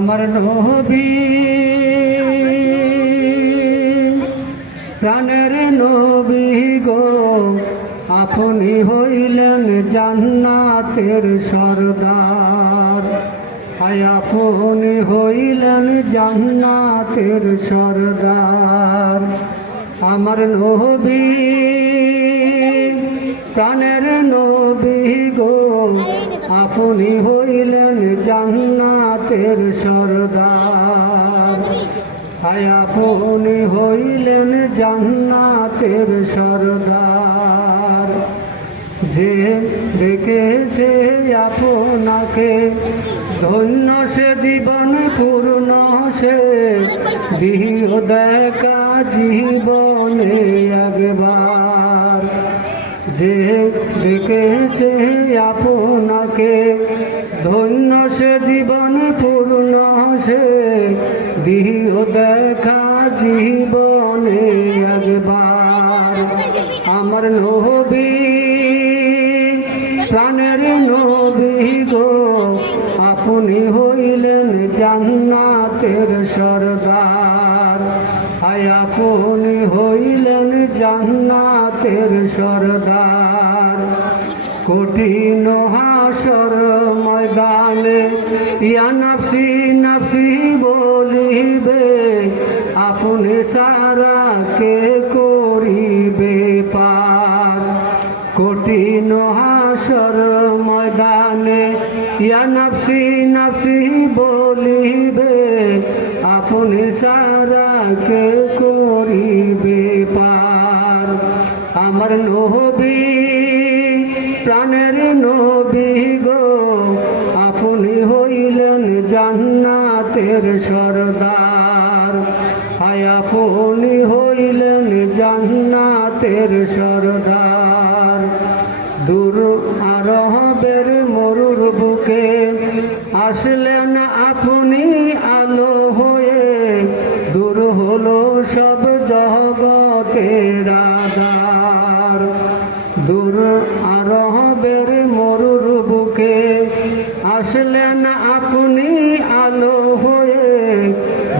আমার নবী প্রাণের নবী গো, আপনি হইলেন জান্নাতের সরদার। হায় আপনি হইলেন জান্নাতের সরদার। আমার নবী প্রাণের নবী গো, আপনি হইলেন জান্নাতের সরদার। হায় আপনি হইলেন জান্নাতের সরদার। যে দেখেছে আপনাকে ধন্য সে জীবন পূর্ণ সে, দিও দেখা জীবনে একবার। যে দেখেছে আপনাকে ধন্য সে জীবন পূর্ণ সে, দিও দেখা জীবনে একবার। আমার নবী প্রাণের নবী গো, আপনি হইলেন জান্নাতের সরদার। হায় আপনি হইলেন জান্নাতের সরদার। কঠিন হাসর ময়দানে ইয়া নফসি নফসি বলিবে, আপনি সারা কে করিবে পার। কঠিন হাসর ময়দানে ইয়া নফসি নফসি বলিবে, আপনি সারা কে করিবে পার। আমার নবী প্রাণের নবী গো, আপনি হইলেন জান্নাতের সরদার। হায় আপনি হইলেন জান্নাতের সরদার। দূর আরবের মরুর বুকে আসলেন আপনি আলো হয়ে, দূর হলো সব জগতের আঁধার। দূর আরবের মরুর বুকে আসলেন আপনি আলো হয়ে,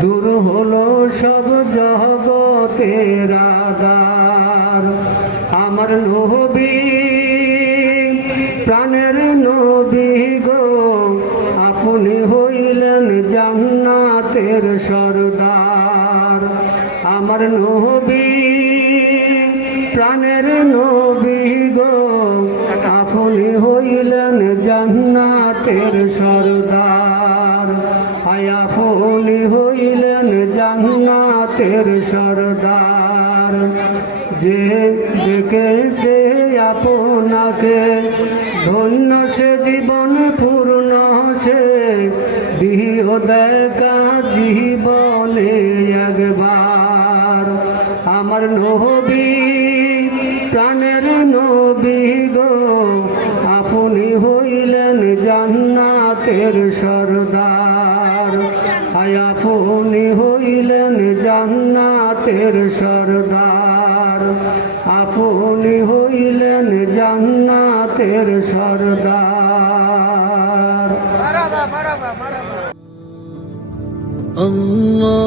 দূর হলো সব জগতের আঁধার। আমার নবী প্রাণের নবী গো, আপনি হইলেন জান্নাতের সরদার। আমার নবী প্রাণের নবী গো, আপনি হইলেন জান্নাতের সরদার। হায় আপনি হইলেন জান্নাতের সরদার। যে দেখেছে আপনাকে ধন্য সে জীবন পূর্ণ সে, দিও দেখা জীবনে একবার। আমার নবী প্রাণের নবী গো, আপনি হইলেন জান্নাতের সরদার। হায় আপনি হইলেন জান্নাতের সরদার। আপনি হইলেন জান্নাতের সরদার। Allah